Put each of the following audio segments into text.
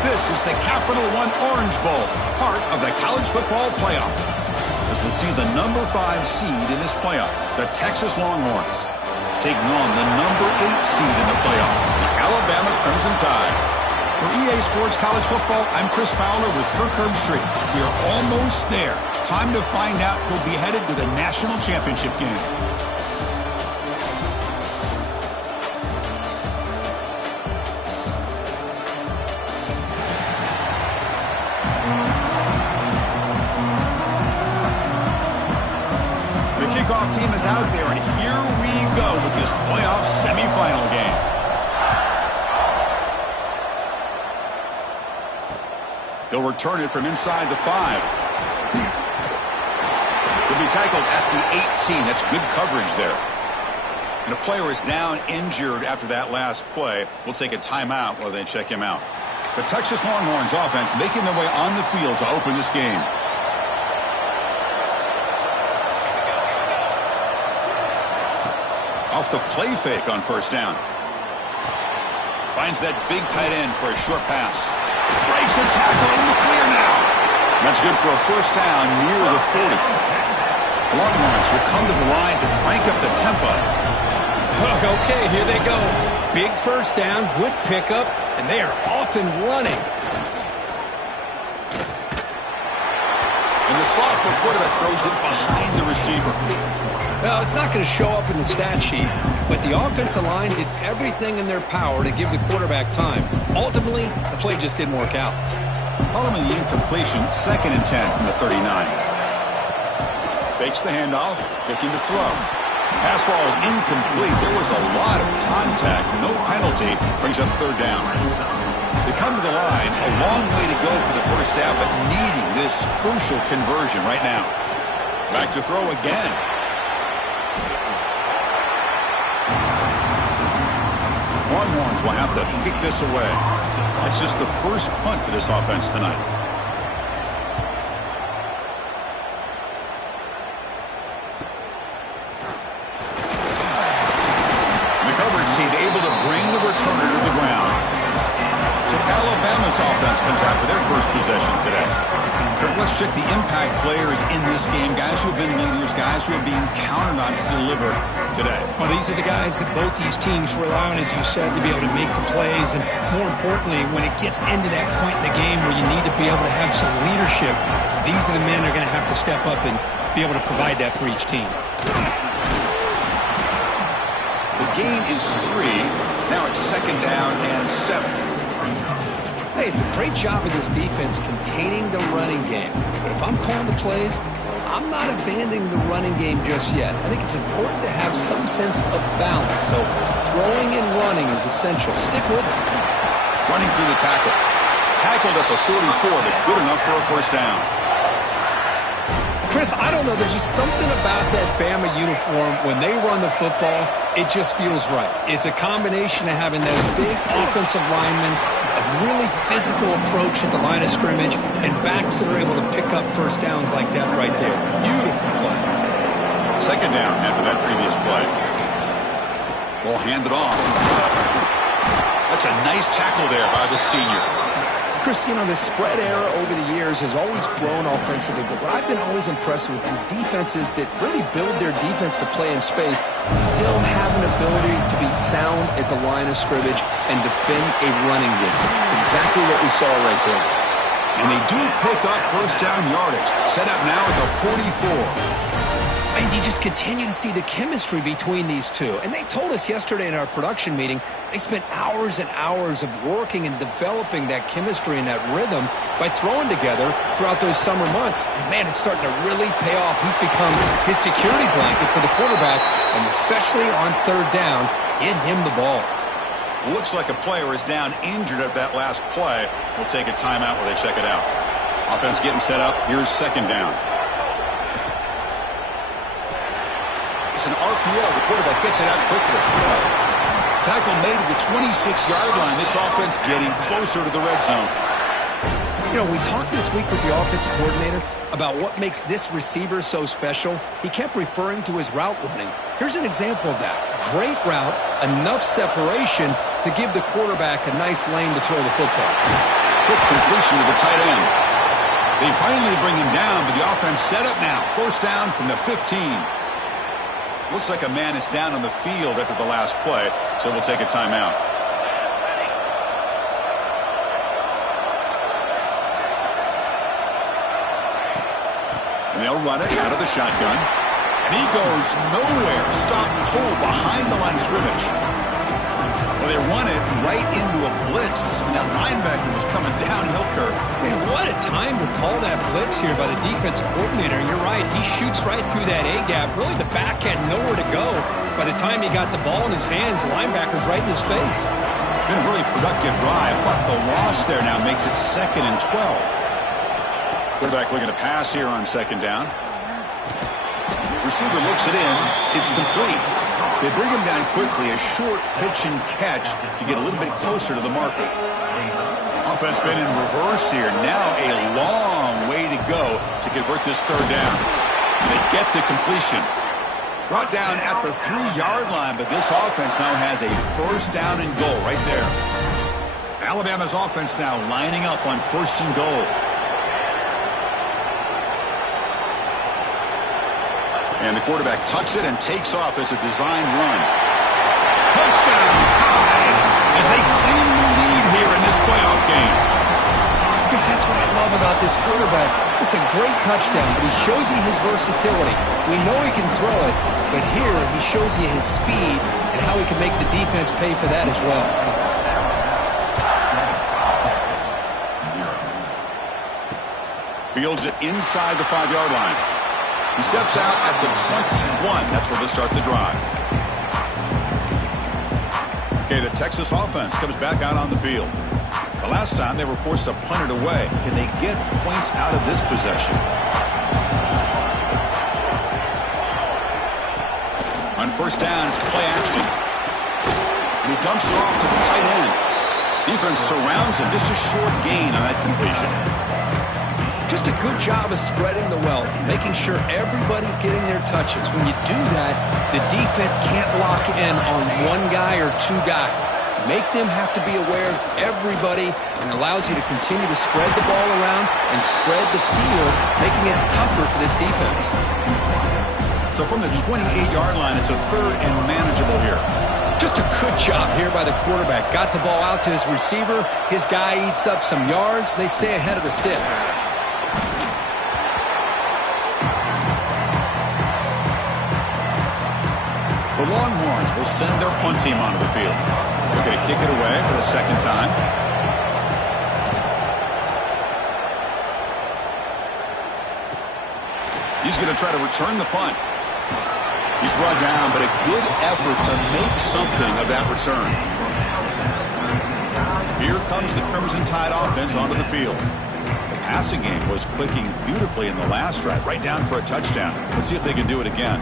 This is the Capital One Orange Bowl, part of the college football playoff. As we'll see the number 5 seed in this playoff, the Texas Longhorns, taking on the number 8 seed in the playoff, the Alabama Crimson Tide. For EA Sports College Football, I'm Chris Fowler with Kirk Herbstreit. We are almost there. Time to find out who'll be headed to the national championship game. The kickoff team is out there, and here we go with this playoff semifinal game. He'll return it from inside the 5. He'll be tackled at the 18. That's good coverage there. And a player is down injured after that last play. We'll take a timeout while they check him out. The Texas Longhorns offense making their way on the field to open this game. Off the play fake on first down. Finds that big tight end for a short pass. Breaks a tackle in the clear now. That's good for a first down near the 40. Longhorns will come to the line to crank up the tempo. Okay, here they go. Big first down, good pickup, and they are off and running. And the sophomore quarterback throws it behind the receiver. Well, it's not going to show up in the stat sheet, but the offensive line did everything in their power to give the quarterback time. Ultimately, the play just didn't work out. Following the incompletion, 2nd and 10 from the 39. Fakes the handoff, looking to throw. Pass ball is incomplete. There was a lot of contact, no penalty, brings up 3rd down. They come to the line, a long way to go for the first down, but needing this crucial conversion right now. Back to throw again. Longhorns will have to kick this away. That's just the first punt for this offense tonight. The coverage team able to bring the returner to the ground. So Alabama's offense comes out for their first possession today. Kirk, let's check the impact players in this game. Guys who have been leaders, guys who are being counted on to deliver today. Well, these are the guys that both these teams rely on, as you said, to be able to make the plays. And more importantly, when it gets into that point in the game where you need to be able to have some leadership, these are the men that are going to have to step up and be able to provide that for each team. The gain is 3. Now it's 2nd down and 7. Hey, it's a great job of this defense containing the running game. But if I'm calling the plays, I'm not abandoning the running game just yet. I think it's important to have some sense of balance. So throwing and running is essential. Stick with it. Running through the tackle. Tackled at the 44, but good enough for a first down. Chris, I don't know. There's just something about that Bama uniform. When they run the football, it just feels right. It's a combination of having those big offensive linemen, a really physical approach at the line of scrimmage, and backs that are able to pick up first downs like that right there. Beautiful play. 2nd down after that previous play. Ball handed off. That's a nice tackle there by the senior. Chris, you know, the spread era over the years has always grown offensively, but what I've been always impressed with defenses that really build their defense to play in space still have an ability to be sound at the line of scrimmage and defend a running game. It's exactly what we saw right there. And they do pick up first down yardage. Set up now at the 44. And you just continue to see the chemistry between these two. And they told us yesterday in our production meeting, they spent hours and hours of working and developing that chemistry and that rhythm by throwing together throughout those summer months. And, man, it's starting to really pay off. He's become his security blanket for the quarterback, and especially on 3rd down, get him the ball. Looks like a player is down injured at that last play. We'll take a timeout while they check it out. Offense getting set up. Here's 2nd down. It's an RPO. The quarterback gets it out quickly. Tackle made at the 26-yard line. This offense getting closer to the red zone. You know, we talked this week with the offensive coordinator about what makes this receiver so special. He kept referring to his route running. Here's an example of that. Great route, enough separation to give the quarterback a nice lane to throw the football. quick completion to the tight end. They finally bring him down, but the offense set up now. First down from the 15. Looks like a man is down on the field after the last play, so we'll take a timeout. And they'll run it out of the shotgun. And he goes nowhere. Stopped cold behind the line of scrimmage. Well, they run it right into a blitz. And that linebacker was coming downhill, Kirk. Man, what a time to call that blitz here by the defensive coordinator. You're right. He shoots right through that A-gap. Really, the back had nowhere to go. By the time he got the ball in his hands, the linebacker's right in his face. Been a really productive drive, but the loss there now makes it 2nd and 12. Quarterback looking to pass here on 2nd down. Receiver looks it in. It's complete. They bring him down quickly, a short pitch and catch to get a little bit closer to the marker. Offense been in reverse here. Now a long way to go to convert this 3rd down. They get to completion. Brought down at the 3-yard line, but this offense now has a 1st down and goal right there. Alabama's offense now lining up on 1st and goal. And the quarterback tucks it and takes off as a designed run. Touchdown, tied, as they claim the lead here in this playoff game. Because that's what I love about this quarterback. It's a great touchdown, but he shows you his versatility. We know he can throw it, but here he shows you his speed and how he can make the defense pay for that as well. Fields it inside the 5-yard line. He steps out at the 21. That's where they'll start the drive. Okay, the Texas offense comes back out on the field. The last time they were forced to punt it away. Can they get points out of this possession? On 1st down, it's play action. And he dumps it off to the tight end. Defense surrounds him. Just a short gain on that completion. Just a good job of spreading the wealth, making sure everybody's getting their touches. When you do that, the defense can't lock in on one guy or 2 guys. Make them have to be aware of everybody, and allows you to continue to spread the ball around and spread the field, making it tougher for this defense. So from the 28-yard line, it's a 3rd and manageable here. Just a good job here by the quarterback. Got the ball out to his receiver. His guy eats up some yards. They stay ahead of the sticks. The Longhorns will send their punt team onto the field. They're going to kick it away for the 2nd time. He's going to try to return the punt. He's brought down, but a good effort to make something of that return. Here comes the Crimson Tide offense onto the field. The passing game was clicking beautifully in the last drive, right down for a touchdown. Let's see if they can do it again.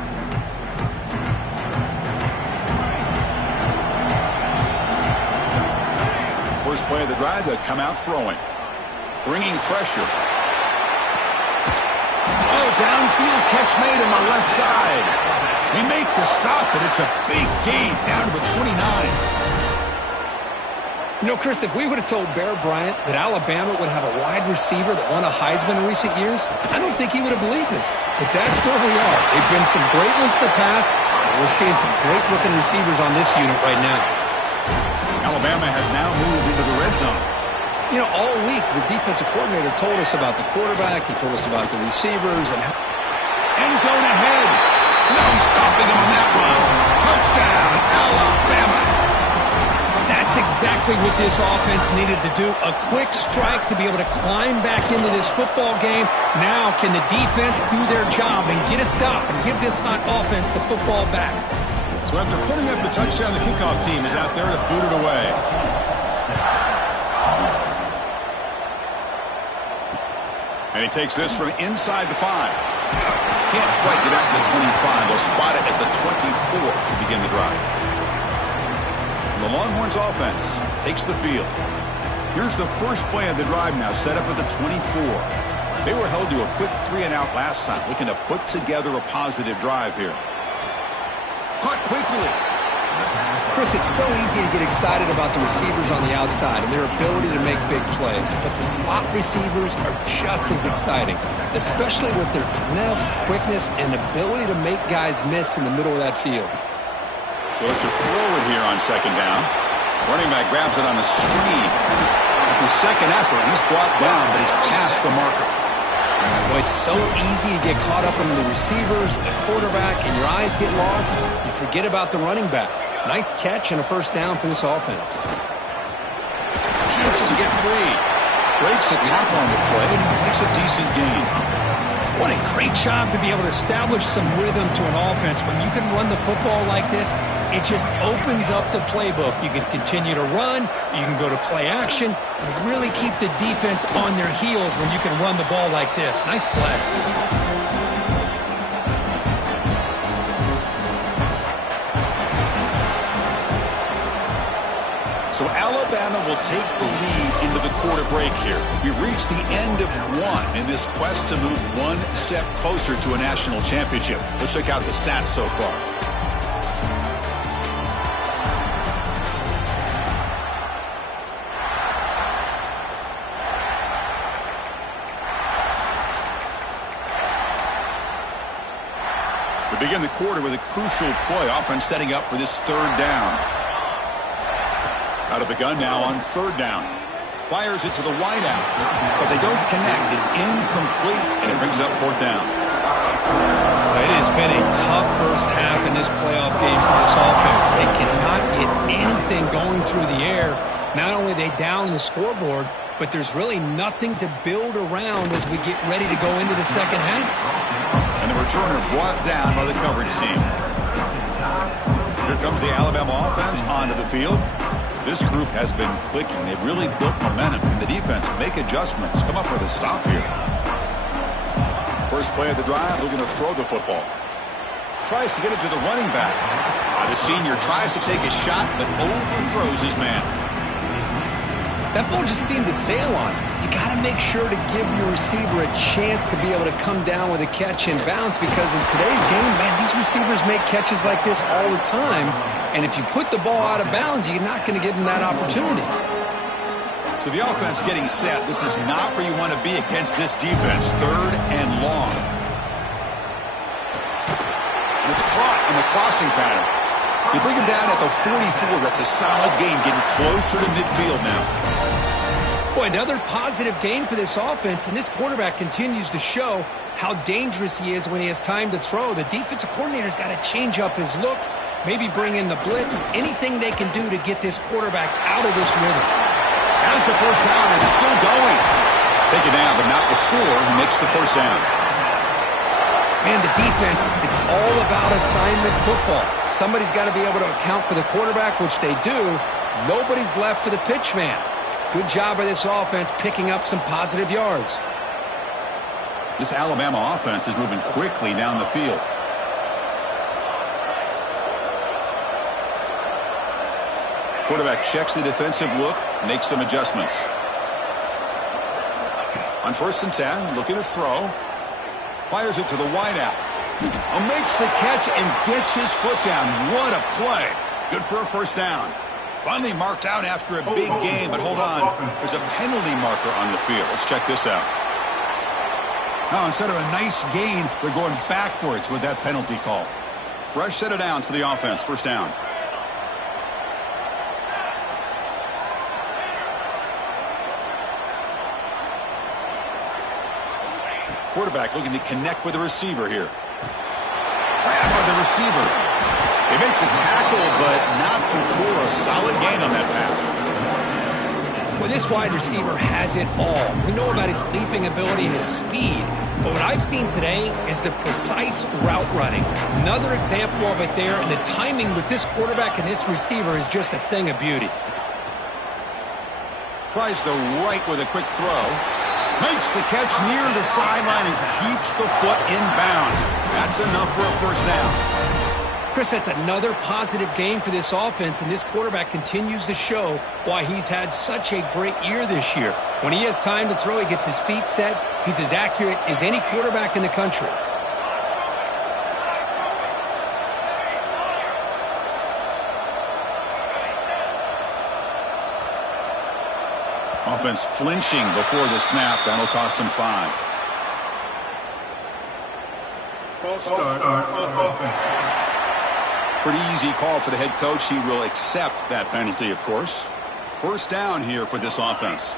First play of the drive, they'll come out throwing. Bringing pressure. Oh, downfield catch made on the left side. We make the stop, but it's a big gain down to the 29. You know, Chris, if we would have told Bear Bryant that Alabama would have a wide receiver that won a Heisman in recent years, I don't think he would have believed us. But that's where we are. They've been some great ones in the past. We're seeing some great-looking receivers on this unit right now. Alabama has now moved into the red zone. You know, all week, the defensive coordinator told us about the quarterback. He told us about the receivers. And end zone ahead. No stopping him on that run. Touchdown, Alabama. That's exactly what this offense needed to do. A quick strike to be able to climb back into this football game. Now, can the defense do their job and get a stop and give this hot offense the football back? So after putting up the touchdown, the kickoff team is out there to boot it away. And he takes this from inside the 5. Can't quite get out to the 25. They'll spot it at the 24 to begin the drive. And the Longhorns offense takes the field. Here's the first play of the drive now, set up at the 24. They were held to a quick 3-and-out last time, looking to put together a positive drive here. Caught quickly. Chris, it's so easy to get excited about the receivers on the outside and their ability to make big plays, but the slot receivers are just as exciting, especially with their finesse, quickness, and ability to make guys miss in the middle of that field. Goes to throw it here on second down. Running back grabs it on a screen. With his second effort, he's brought down, but he's past the marker. Well, it's so easy to get caught up in the receivers, the quarterback, and your eyes get lost. You forget about the running back. Nice catch and a first down for this offense. Jukes to get free. Breaks a tackle on the play and makes a decent gain. What a great job to be able to establish some rhythm to an offense. When you can run the football like this, it just opens up the playbook. You can continue to run. You can go to play action. You really keep the defense on their heels when you can run the ball like this. Nice play. So Alabama will take the lead into the quarter break here. We've reached the end of one in this quest to move one step closer to a national championship. Let's check out the stats so far. We begin the quarter with a crucial play. Offense setting up for this third down. Out of the gun now on third down. Fires it to the wideout, but they don't connect. It's incomplete, and it brings up fourth down. It has been a tough first half in this playoff game for this offense. They cannot get anything going through the air. Not only are they down the scoreboard, but there's really nothing to build around as we get ready to go into the second half. And the returner brought down by the coverage team. Here comes the Alabama offense onto the field. This group has been clicking. They've really built momentum. Can the defense make adjustments? Come up with a stop here. First play of the drive, looking to throw the football. Tries to get it to the running back. The senior tries to take a shot, but overthrows his man. That ball just seemed to sail on him. You got to make sure to give your receiver a chance to be able to come down with a catch and bounce, because in today's game, man, these receivers make catches like this all the time. And if you put the ball out of bounds, you're not going to give them that opportunity. So the offense getting set. This is not where you want to be against this defense. Third and long. And it's caught in the crossing pattern. You bring him down at the 44. That's a solid gain, getting closer to midfield now. Boy, another positive game for this offense, and this quarterback continues to show how dangerous he is when he has time to throw. The defensive coordinator's got to change up his looks, maybe bring in the blitz, anything they can do to get this quarterback out of this rhythm. As the first down is still going. Take it down, but not before he makes the first down. Man, the defense, it's all about assignment football. Somebody's got to be able to account for the quarterback, which they do. Nobody's left for the pitch man. Good job by this offense picking up some positive yards. This Alabama offense is moving quickly down the field. Quarterback checks the defensive look, makes some adjustments. On 1st and 10, looking to throw. Fires it to the wideout. Makes the catch and gets his foot down. What a play. Good for a first down. Finally marked out after a big game, but hold on. There's a penalty marker on the field. Let's check this out. Now, instead of a nice gain, they're going backwards with that penalty call. Fresh set of downs for the offense. First down. Quarterback looking to connect with the receiver here. Grab by the receiver. They make the tackle, but not before a solid gain on that pass. Well, this wide receiver has it all. We know about his leaping ability and his speed, but what I've seen today is the precise route running. Another example of it there, and the timing with this quarterback and this receiver is just a thing of beauty. Tries the right with a quick throw. Makes the catch near the sideline and keeps the foot in bounds. That's enough for a first down. Chris, that's another positive game for this offense, and this quarterback continues to show why he's had such a great year this year. When he has time to throw, he gets his feet set. He's as accurate as any quarterback in the country. Offense flinching before the snap. That'll cost him 5. False start on offense. Pretty easy call for the head coach. He will accept that penalty, of course. First down here for this offense.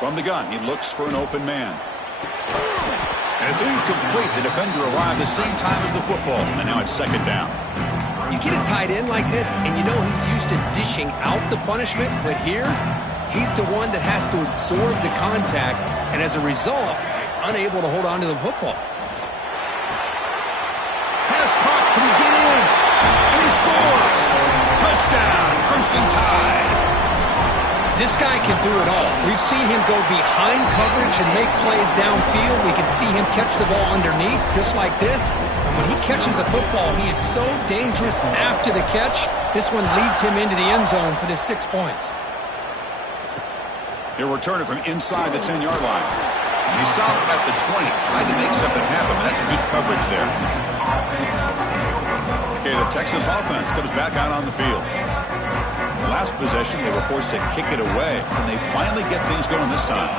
From the gun, he looks for an open man. And it's incomplete. The defender arrived the same time as the football, and now it's second down. You get a tight end like this, and you know he's used to dishing out the punishment, but here, he's the one that has to absorb the contact, and as a result, he's unable to hold on to the football. Pass caught. Can he get in? And he scores! Touchdown, Crimson Tide! This guy can do it all. We've seen him go behind coverage and make plays downfield. We can see him catch the ball underneath, just like this. And when he catches a football, he is so dangerous after the catch. This one leads him into the end zone for the 6 points. He'll return it from inside the 10-yard line. He stopped at the 20, tried to make something happen, but that's good coverage there. Okay, the Texas offense comes back out on the field. Last possession, they were forced to kick it away, and they finally get things going this time.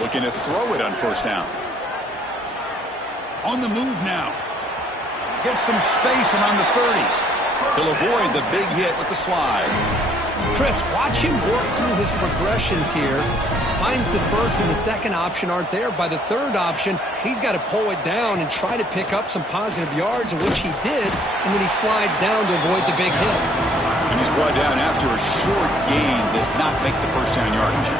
Looking to throw it on first down. On the move now. Gets some space around the 30. He'll avoid the big hit with the slide. Chris, watch him work through his progressions here. Finds the first and the second option aren't there. By the third option, he's got to pull it down and try to pick up some positive yards, which he did, and then he slides down to avoid the big hit. And he's brought down after a short gain, does not make the first down yardage.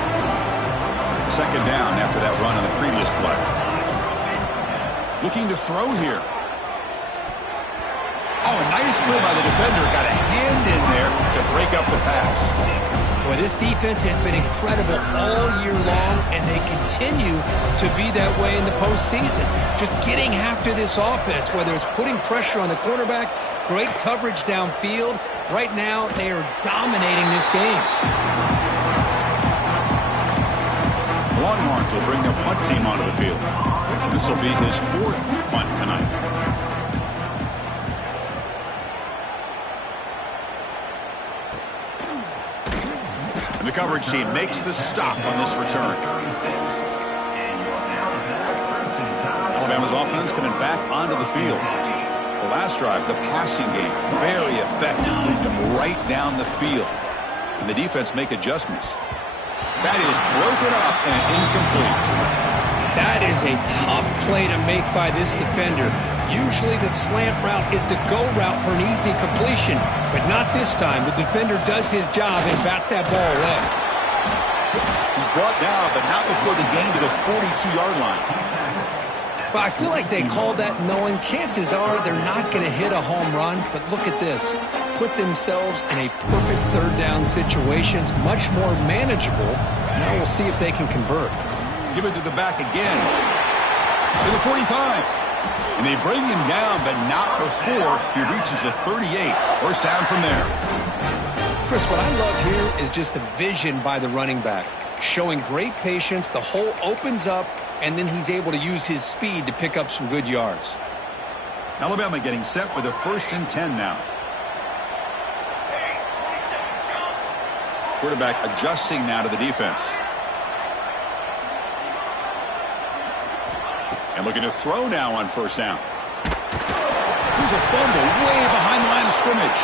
Second down after that run on the previous play. Looking to throw here. Oh, a nice move by the defender. Got a hand in there to break up the pass. Boy, this defense has been incredible all year long, and they continue to be that way in the postseason. Just getting after this offense, whether it's putting pressure on the quarterback, great coverage downfield. Right now, they are dominating this game. Longhorns will bring their punt team onto the field. This will be his 4th punt tonight. The coverage team makes the stop on this return. Alabama's offense coming back onto the field. The last drive, the passing game, very effective. Moved them right down the field. And the defense make adjustments. That is broken up and incomplete. That is a tough play to make by this defender. Usually the slant route is the go route for an easy completion, but not this time. The defender does his job and bats that ball away. He's brought down, but not before the gain to the 42-yard line. But I feel like they called that knowing chances are they're not going to hit a home run, but look at this. Put themselves in a perfect third down situation. It's much more manageable. Now we'll see if they can convert. Give it to the back again. To the 45. And they bring him down, but not before he reaches the 38. First down from there. Chris, what I love here is just the vision by the running back. Showing great patience, the hole opens up, and then he's able to use his speed to pick up some good yards. Alabama getting set with a 1st and 10 now. Quarterback adjusting now to the defense. And looking to throw now on first down. Here's a fumble way behind the line of scrimmage.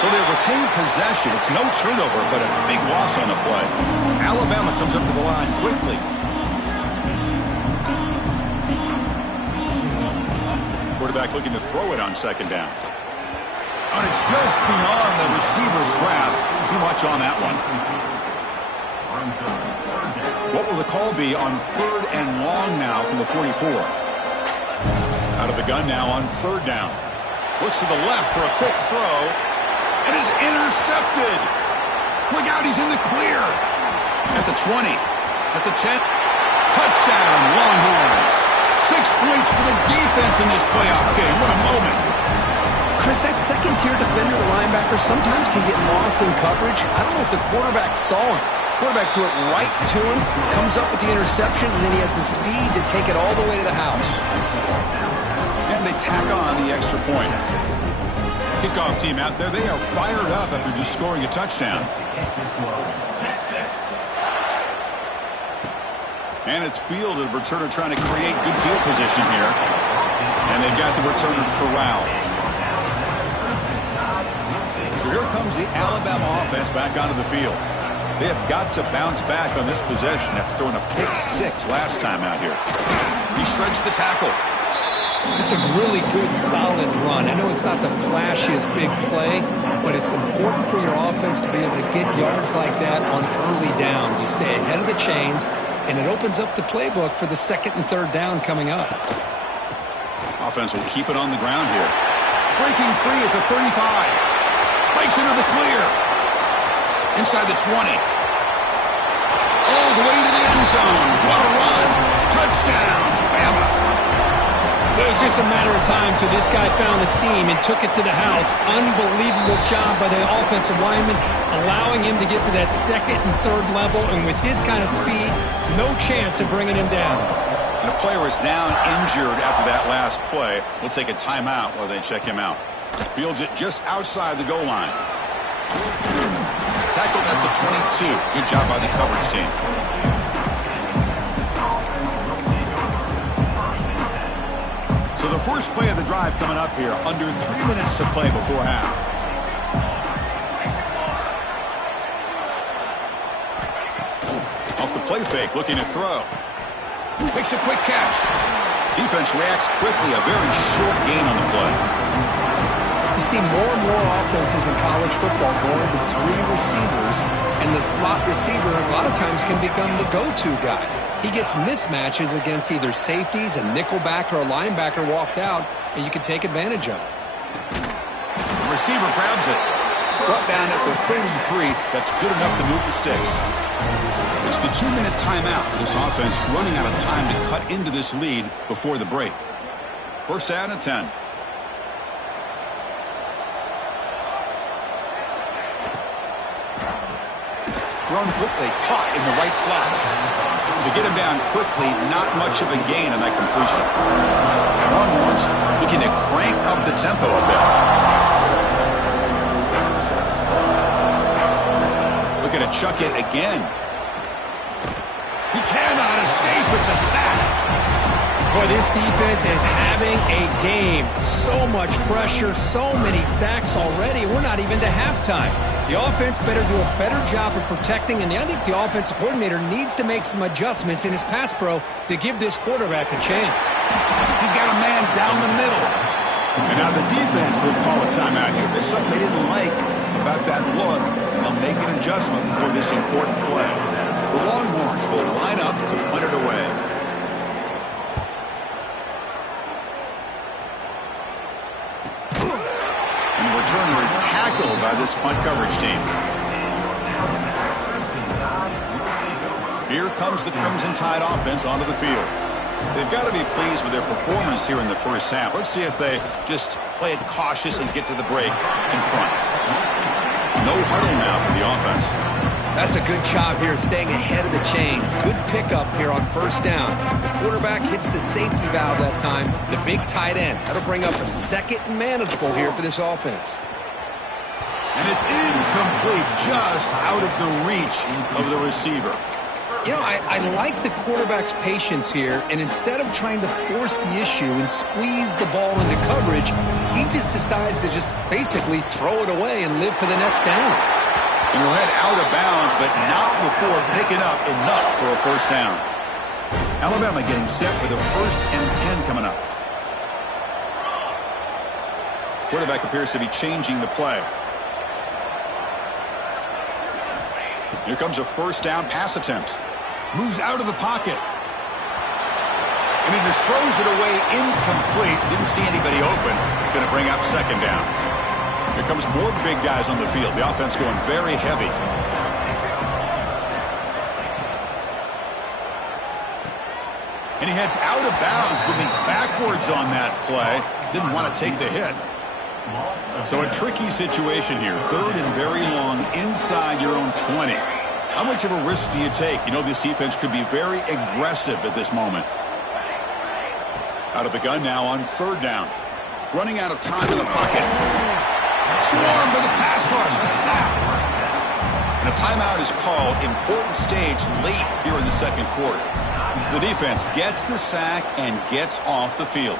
So they retain possession. It's no turnover, but a big loss on the play. Alabama comes up to the line quickly. Quarterback looking to throw it on second down. And it's just beyond the receiver's grasp. Too much on that one. What will the call be on 3rd and long now from the 44? Out of the gun now on 3rd down. Looks to the left for a quick throw. And is intercepted. Look out, he's in the clear. At the 20. At the 10. Touchdown, Longhorns. 6 points for the defense in this playoff game. What a moment. Chris, that second-tier defender, the linebacker, sometimes can get lost in coverage. I don't know if the quarterback saw him. Quarterback threw it right to him, comes up with the interception, and then he has the speed to take it all the way to the house. And they tack on the extra point. Kickoff team out there, they are fired up after just scoring a touchdown. And it's fielded. Returner trying to create good field position here. And they've got the returner corralled. So here comes the Alabama offense back onto the field. They have got to bounce back on this possession after throwing a pick-6 last time out here. He shreds the tackle. It's a really good, solid run. I know it's not the flashiest big play, but it's important for your offense to be able to get yards like that on early downs. You stay ahead of the chains, and it opens up the playbook for the second and third down coming up. Offense will keep it on the ground here. Breaking free at the 35. Breaks into the clear. Inside the 20. All the way to the end zone. What a run. Touchdown. Bama. It was just a matter of time till this guy found the seam and took it to the house. Unbelievable job by the offensive lineman, allowing him to get to that second and third level, and with his kind of speed, no chance of bringing him down. And a player is down injured after that last play. We'll take a timeout while they check him out. Fields it just outside the goal line. Tackled at the 22. Good job by the coverage team. So the first play of the drive coming up here. Under 3 minutes to play before half. Off the play fake, looking to throw. Makes a quick catch. Defense reacts quickly. A very short gain on the play. You see more and more offenses in college football going to 3 receivers, and the slot receiver a lot of times can become the go-to guy. He gets mismatches against either safeties, a nickelback, or a linebacker walked out, and you can take advantage of it. The receiver grabs it. Brought down at the 33. That's good enough to move the sticks. It's the 2-minute timeout for this offense, running out of time to cut into this lead before the break. First down and 10. Thrown quickly, caught in the right flat. To get him down quickly, not much of a gain on that completion. Longhorns looking to crank up the tempo a bit. Looking to chuck it again. He cannot escape. It's a sack. Boy, this defense is having a game. So much pressure, so many sacks already. We're not even to halftime. The offense better do a better job of protecting, and I think the offensive coordinator needs to make some adjustments in his pass pro to give this quarterback a chance. He's got a man down the middle. And now the defense will call a timeout here. There's something they didn't like about that look. They'll make an adjustment before this important play. The Longhorns will line up to punt it away. And the returner is tackled by this punt coverage team. Here comes the Crimson Tide offense onto the field. They've got to be pleased with their performance here in the first half. Let's see if they just play it cautious and get to the break in front. No huddle now for the offense. That's a good job here, staying ahead of the chains. Good pickup here on first down. The quarterback hits the safety valve that time, the big tight end. That'll bring up a second and manageable here for this offense. And it's incomplete, just out of the reach of the receiver. You know, I like the quarterback's patience here, and instead of trying to force the issue and squeeze the ball into coverage, he just decides to just basically throw it away and live for the next down. And he'll head out of bounds, but not before picking up enough for a first down. Alabama getting set for the 1st and 10 coming up. Quarterback appears to be changing the play. Here comes a first down pass attempt. Moves out of the pocket. And he just throws it away incomplete. Didn't see anybody open. Going to bring up second down. Here comes more big guys on the field. The offense going very heavy. And he heads out of bounds, moving backwards on that play. Didn't want to take the hit. So a tricky situation here. 3rd and very long inside your own 20. How much of a risk do you take? You know this defense could be very aggressive at this moment. Out of the gun now on 3rd down. Running out of time in the pocket. Swarmed by the pass rush. A sack. And a timeout is called. Important stage late here in the 2nd quarter. The defense gets the sack and gets off the field.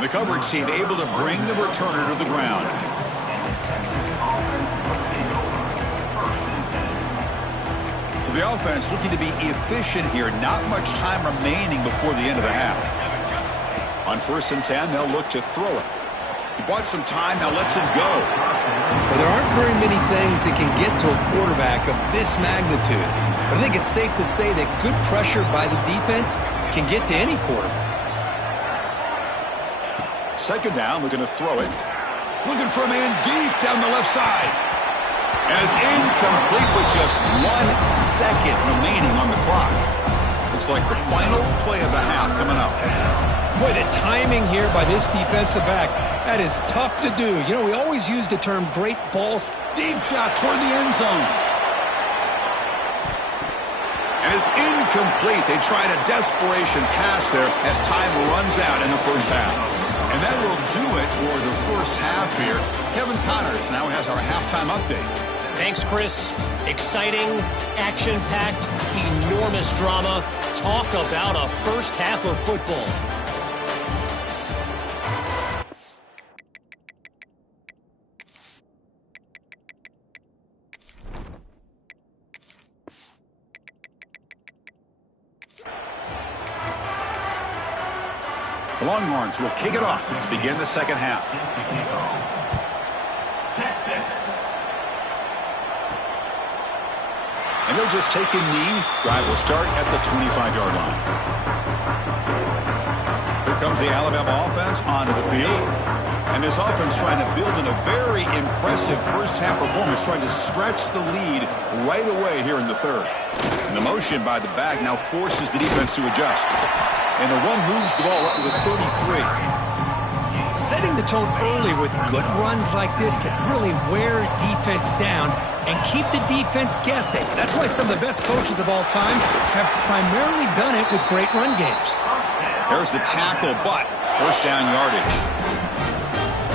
The coverage team able to bring the returner to the ground. So the offense looking to be efficient here. Not much time remaining before the end of the half. On 1st and 10, they'll look to throw it. He bought some time, now lets it go. Well, there aren't very many things that can get to a quarterback of this magnitude. But I think it's safe to say that good pressure by the defense can get to any quarterback. 2nd down, looking to throw it. Looking for a man deep down the left side. And it's incomplete with just 1 second remaining on the clock. Looks like the final play of the half coming up. Boy, the timing here by this defensive back, that is tough to do. You know, we always use the term great balls. Deep shot toward the end zone. And it's incomplete. They tried a desperation pass there as time runs out in the 1st half. And that will do it for the 1st half here. Kevin Connors now has our halftime update. Thanks, Chris. Exciting, action-packed, enormous drama. Talk about a 1st half of football. The Longhorns will kick it off to begin the 2nd half. And they'll just take a knee. Drive will start at the 25-yard line. Here comes the Alabama offense onto the field. And this offense trying to build in a very impressive 1st half performance, trying to stretch the lead right away here in the 3rd. And the motion by the back now forces the defense to adjust. And the run moves the ball up to the 33. Setting the tone early with good runs like this can really wear defense down and keep the defense guessing. That's why some of the best coaches of all time have primarily done it with great run games. There's the tackle, but 1st down yardage.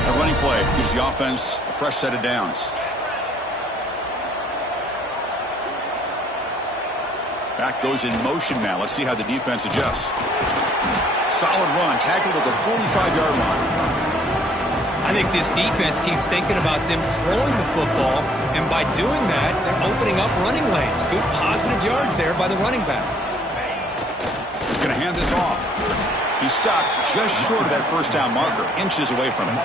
A running play gives the offense a fresh set of downs. Back goes in motion now. Let's see how the defense adjusts. Solid run. Tackled at the 45-yard line. I think this defense keeps thinking about them throwing the football, and by doing that, they're opening up running lanes. Good positive yards there by the running back. He's going to hand this off. He stopped just short of that 1st down marker, inches away from it.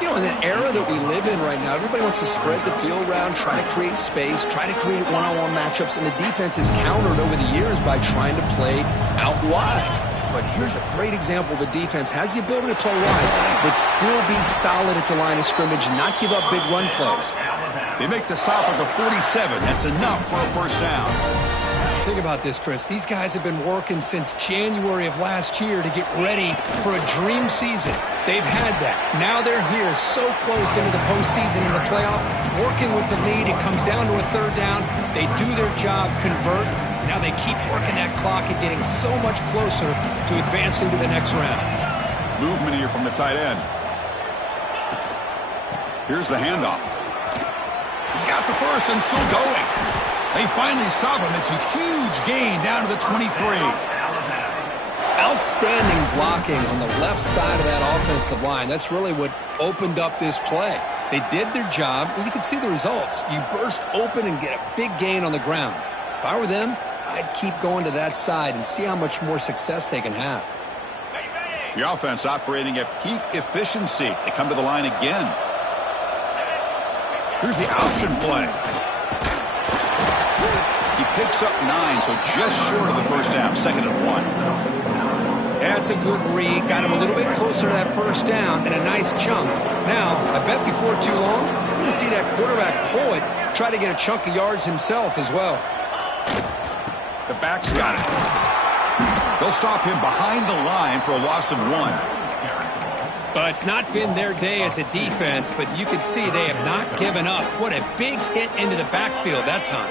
You know, in the era that we live in right now, everybody wants to spread the field around, try to create space, try to create one-on-one matchups, and the defense is countered over the years by trying to play out wide. But here's a great example. The defense has the ability to play wide, but still be solid at the line of scrimmage, not give up big run plays. They make the stop at the 47. That's enough for a 1st down. Think about this, Chris. These guys have been working since January of last year to get ready for a dream season. They've had that. Now they're here so close into the postseason and the playoff, working with the lead. It comes down to a 3rd down. They do their job, convert. Now they keep working that clock and getting so much closer to advancing to the next round. Movement here from the tight end. Here's the handoff. He's got the 1st and still going. They finally stop him. It's a huge gain down to the 23. Outstanding blocking on the left side of that offensive line. That's really what opened up this play. They did their job, and you can see the results. You burst open and get a big gain on the ground. If I were them, I'd keep going to that side and see how much more success they can have. The offense operating at peak efficiency. They come to the line again. Here's the option play. He picks up 9, so just short of the 1st down. 2nd and 1. That's a good read. Got him a little bit closer to that 1st down and a nice chunk. Now, I bet before too long, we're going to see that quarterback pull it, try to get a chunk of yards himself as well. The back's got it. They'll stop him behind the line for a loss of 1. Well, it's not been their day as a defense, but you can see they have not given up. What a big hit into the backfield that time.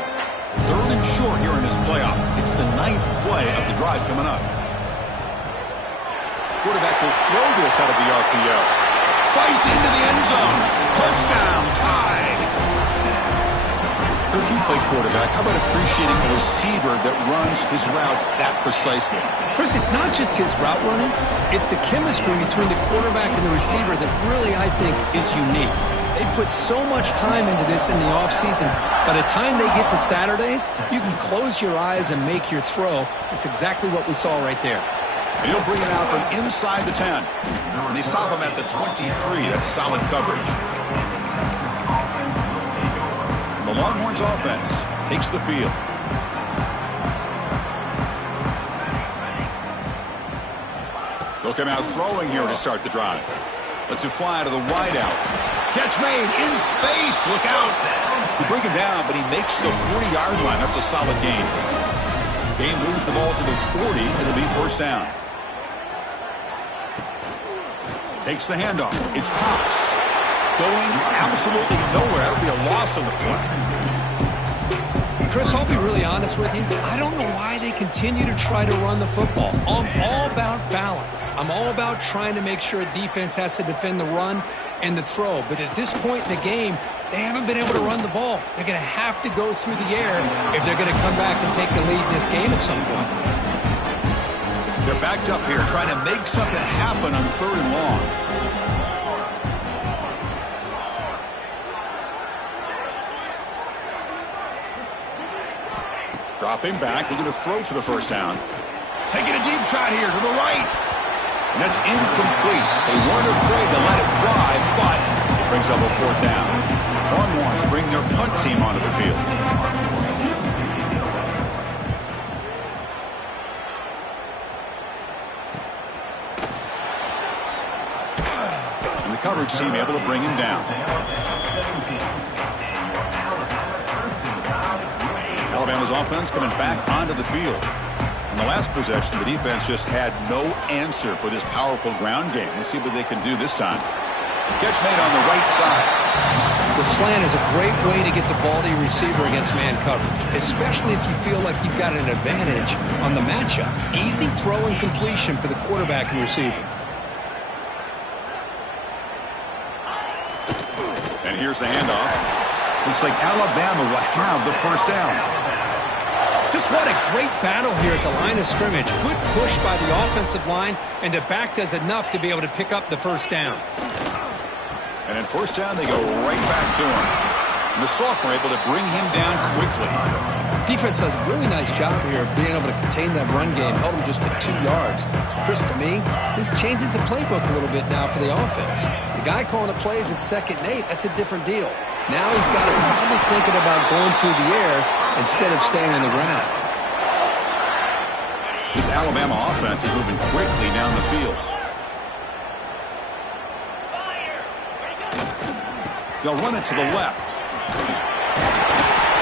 3rd and short here in this playoff. It's the 9th play of the drive coming up. Quarterback will throw this out of the RPO. Fights into the end zone. Touchdown, tied. For if you play quarterback, how about appreciating a receiver that runs his routes that precisely? Chris, it's not just his route running. It's the chemistry between the quarterback and the receiver that really, I think, is unique. They put so much time into this in the offseason. By the time they get to Saturdays, you can close your eyes and make your throw. It's exactly what we saw right there. And he'll bring it out from inside the 10. And they stop him at the 23. That's solid coverage. The Longhorns offense takes the field. They'll come out throwing here to start the drive. Lets it fly to the wideout. Catch made in space. Look out. They bring him down, but he makes the 40-yard line. That's a solid gain. Game moves the ball to the 40. It'll be 1st down. Takes the handoff. It's Pops. Going absolutely nowhere. That'll be a loss on the play. Chris, I'll be really honest with you. I don't know why they continue to try to run the football. I'm all about balance. I'm all about trying to make sure a defense has to defend the run and the throw. But at this point in the game, they haven't been able to run the ball. They're going to have to go through the air if they're going to come back and take the lead in this game at some point. They're backed up here trying to make something happen on 3rd and long. Dropping back, looking to throw for the 1st down. Taking a deep shot here to the right. And that's incomplete. They weren't afraid to let it fly, but it brings up a 4th down. Longhorns bring their punt team onto the field. And the coverage team able to bring him down. Alabama's offense coming back onto the field. In the last possession, the defense just had no answer for this powerful ground game. Let's see what they can do this time. Catch made on the right side. The slant is a great way to get the ball to your receiver against man coverage, especially if you feel like you've got an advantage on the matchup. Easy throw and completion for the quarterback and receiver. And here's the handoff. Looks like Alabama will have the 1st down. Just what a great battle here at the line of scrimmage. Good push by the offensive line, and the back does enough to be able to pick up the 1st down. And then 1st down, they go right back to him. And the sophomore able to bring him down quickly. Defense does a really nice job here of being able to contain that run game, held him just to 2 yards. Chris, to me, this changes the playbook a little bit now for the offense. The guy calling the plays at 2nd and 8, that's a different deal. Now he's got to probably thinking about going through the air instead of staying on the ground. This Alabama offense is moving quickly down the field. They'll run it to the left.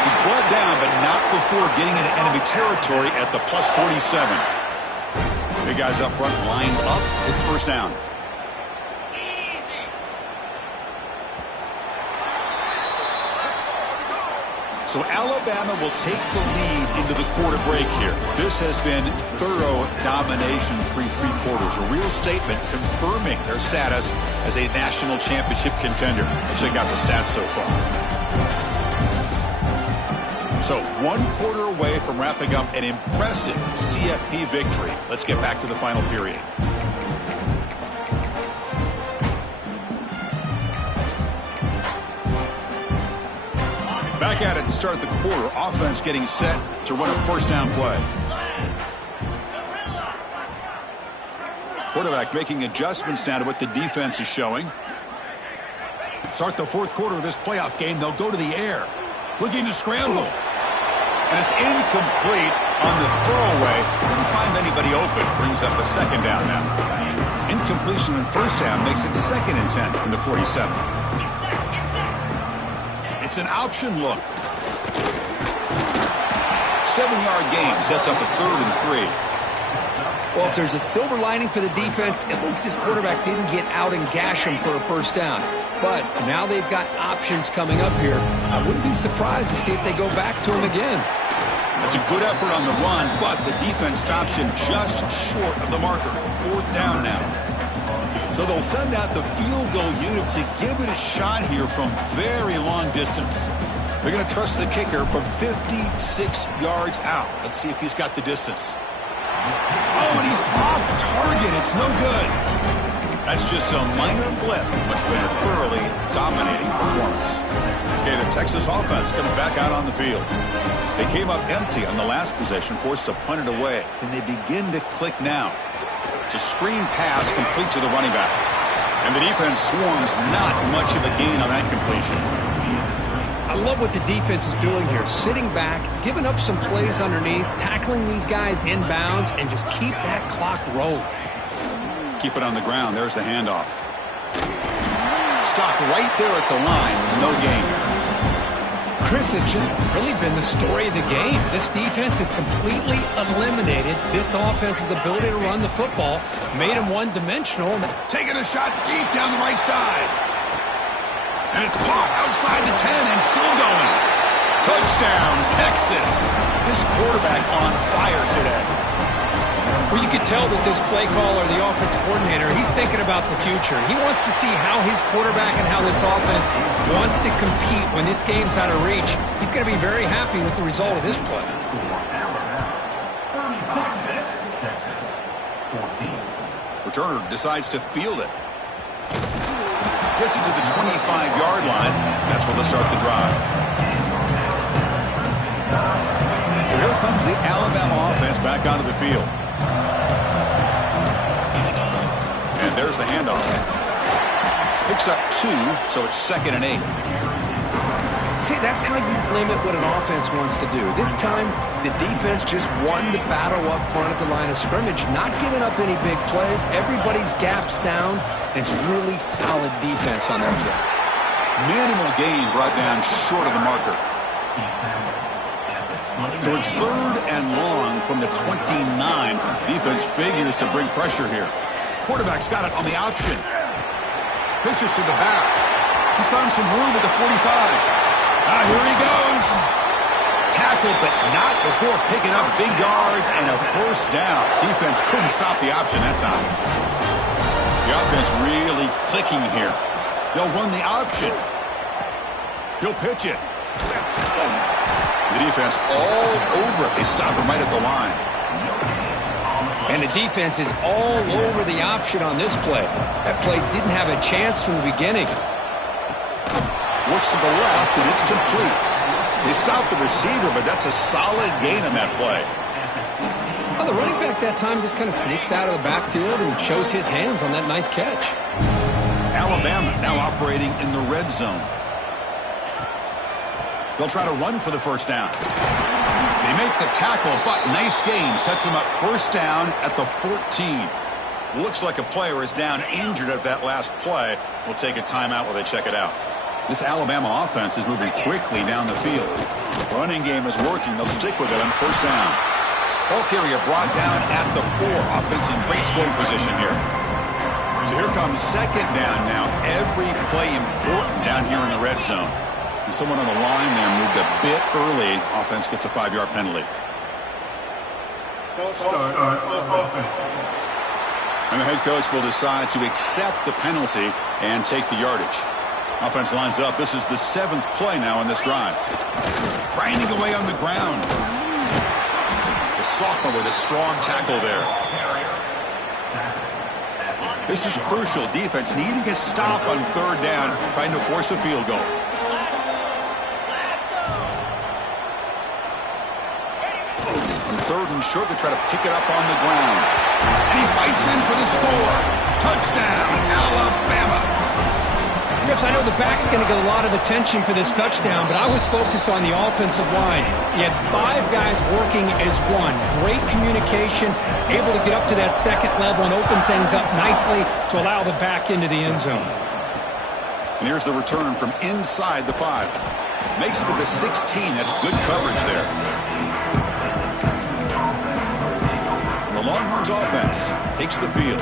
He's brought down, but not before getting into enemy territory at the plus 47. Big guys up front lined up. It's 1st down. So Alabama will take the lead into the quarter break here. This has been thorough domination through 3 quarters. A real statement confirming their status as a national championship contender. Check out the stats so far. So 1 quarter away from wrapping up an impressive CFP victory. Let's get back to the final period. Back at it to start the quarter. Offense getting set to run a 1st down play. Quarterback making adjustments now to what the defense is showing. Start the 4th quarter of this playoff game. They'll go to the air. Looking to scramble. And it's incomplete on the throwaway. Didn't find anybody open. Brings up a 2nd down now. Incompletion on 1st down makes it 2nd and 10 from the 47. It's an option look. 7-yard gain sets up a 3rd and 3. Well, if there's a silver lining for the defense, at least this quarterback didn't get out and gash him for a first down. But now they've got options coming up here. I wouldn't be surprised to see if they go back to him again. That's a good effort on the run, but the defense stops him just short of the marker. 4th down now. So they'll send out the field goal unit to give it a shot here from very long distance. They're going to trust the kicker from 56 yards out. Let's see if he's got the distance. Oh, and he's off target. It's no good. That's just a minor blip. What's been a thoroughly dominating performance. Okay, the Texas offense comes back out on the field. They came up empty on the last possession, forced to punt it away. Can they begin to click now? It's a screen pass complete to the running back. And the defense swarms, not much of a gain on that completion. I love what the defense is doing here. Sitting back, giving up some plays underneath, tackling these guys inbounds, and just keep that clock rolling. Keep it on the ground. There's the handoff. Stop right there at the line. No gain. Chris, has just really been the story of the game. This defense has completely eliminated this offense's ability to run the football, made them one-dimensional. Taking a shot deep down the right side. And it's caught outside the 10 and still going. Touchdown, Texas. This quarterback on fire today. Well, you could tell that this play caller, the offense coordinator, he's thinking about the future. He wants to see how his quarterback and how this offense wants to compete when this game's out of reach. He's going to be very happy with the result of this play. Returner decides to field it. Gets it to the 25-yard line. That's where they'll start the drive. So here comes the Alabama offense back onto the field. And there's the handoff. Picks up 2, so it's 2nd and 8. See, that's how you limit what an offense wants to do. This time, the defense just won the battle up front at the line of scrimmage, not giving up any big plays. Everybody's gap sound. It's really solid defense on their part. Minimal gain brought down short of the marker. So it's 3rd and long from the 29. Defense figures to bring pressure here. Quarterback's got it on the option. Pitches to the back. He's found some room at the 45. Here he goes. Tackled, but not before picking up big yards and a 1st down. Defense couldn't stop the option that time. The offense really clicking here. They'll run the option. He'll pitch it. The defense all over it. They stop him right at the line. And the defense is all over the option on this play. That play didn't have a chance from the beginning. Looks to the left, and it's complete. They stopped the receiver, but that's a solid gain on that play. Well, the running back that time just kind of sneaks out of the backfield and shows his hands on that nice catch. Alabama now operating in the red zone. They'll try to run for the 1st down. They make the tackle, but nice gain. Sets them up 1st down at the 14. Looks like a player is down injured at that last play. We'll take a timeout while they check it out. This Alabama offense is moving quickly down the field. Running game is working. They'll stick with it on 1st down. Ball carrier brought down at the 4. Offense in great scoring position here. So here comes 2nd down now. Every play important down here in the red zone. And someone on the line there moved a bit early. Offense gets a 5-yard penalty. False start on offense. And the head coach will decide to accept the penalty and take the yardage. Offense lines up. This is the 7th play now in this drive. Grinding away on the ground. The sophomore with a strong tackle there. This is crucial. Defense needing a stop on 3rd down, trying to force a field goal. On 3rd and short, they try to pick it up on the ground. And he fights in for the score. Touchdown, Alabama. Yes, I know the back's going to get a lot of attention for this touchdown, but I was focused on the offensive line. You had 5 guys working as one. Great communication, able to get up to that 2nd level and open things up nicely to allow the back into the end zone. And here's the return from inside the 5. Makes it to the 16. That's good coverage there. The Longhorns offense takes the field.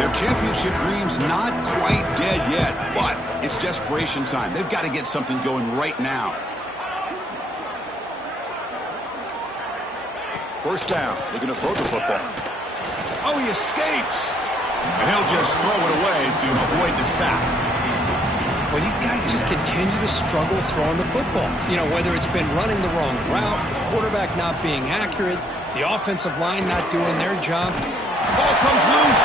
Their championship dream's not quite dead yet, but it's desperation time. They've got to get something going right now. First down, looking to throw the football. Oh, he escapes. And he'll just throw it away to avoid the sack. Well, these guys just continue to struggle throwing the football. You know, whether it's been running the wrong route, the quarterback not being accurate, the offensive line not doing their job. Ball comes loose.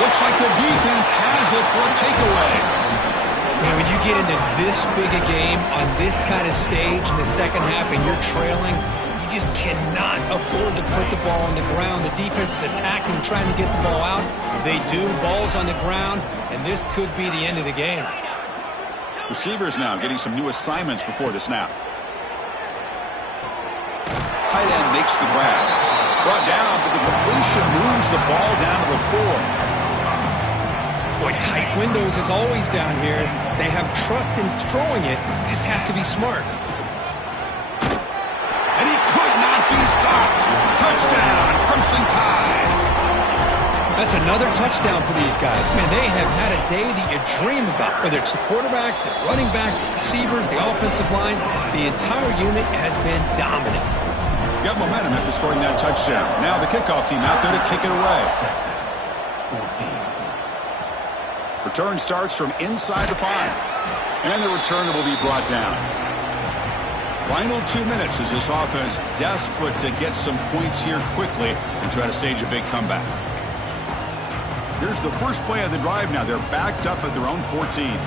Looks like the defense has it for a takeaway. Man, when you get into this big a game on this kind of stage in the second half and you're trailing, you just cannot afford to put the ball on the ground. The defense is attacking, trying to get the ball out. They do. Ball's on the ground, and this could be the end of the game. Receivers now getting some new assignments before the snap. Tight end makes the grab. Brought down, but the completion moves the ball down to the 4. Boy, tight windows is always down here. They have trust in throwing it. They just have to be smart. And he could not be stopped. Touchdown, Crimson Tide. That's another touchdown for these guys. Man, they have had a day that you dream about. Whether it's the quarterback, the running back, the receivers, the offensive line, the entire unit has been dominant. Got momentum after scoring that touchdown. Now the kickoff team out there to kick it away. Return starts from inside the 5. And the returner will be brought down. Final 2 minutes as this offense desperate to get some points here quickly and try to stage a big comeback. Here's the first play of the drive now. They're backed up at their own 14.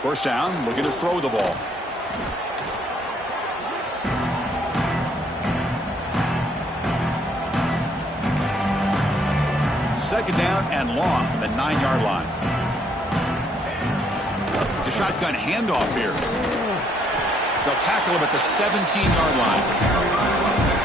First down, looking to throw the ball. Second down and long from the 9-yard line. The shotgun handoff here. They'll tackle him at the 17-yard line.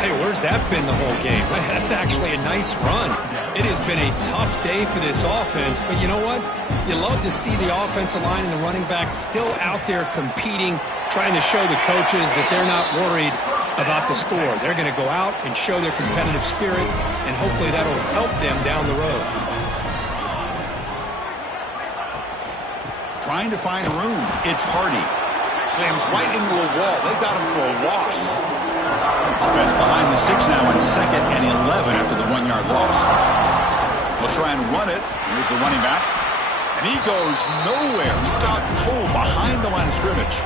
Hey, where's that been the whole game? That's actually a nice run. It has been a tough day for this offense, but you know what? You love to see the offensive line and the running back still out there competing, trying to show the coaches that they're not worried about the score. They're going to go out and show their competitive spirit, and hopefully that'll help them down the road. Trying to find room. It's Hardy. Slams right into a wall. They've got him for a loss. Offense behind the 6 now in 2nd and 11 after the 1-yard loss. We'll try and run it. Here's the running back. And he goes nowhere. Stopped cold behind the line of scrimmage.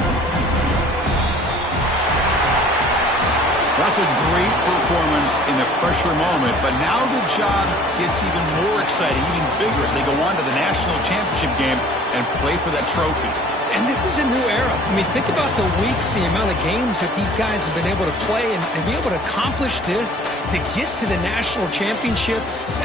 That's a great performance in the pressure moment, but now the job gets even more exciting, even bigger as they go on to the national championship game and play for that trophy. And this is a new era. I mean, think about the weeks, the amount of games that these guys have been able to play and be able to accomplish this, to get to the national championship. That's